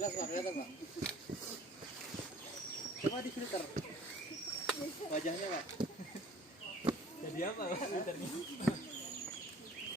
Jelas Pak, kelihatan Pak. Coba di filter wajahnya Pak. Jadi apa Pak filternya?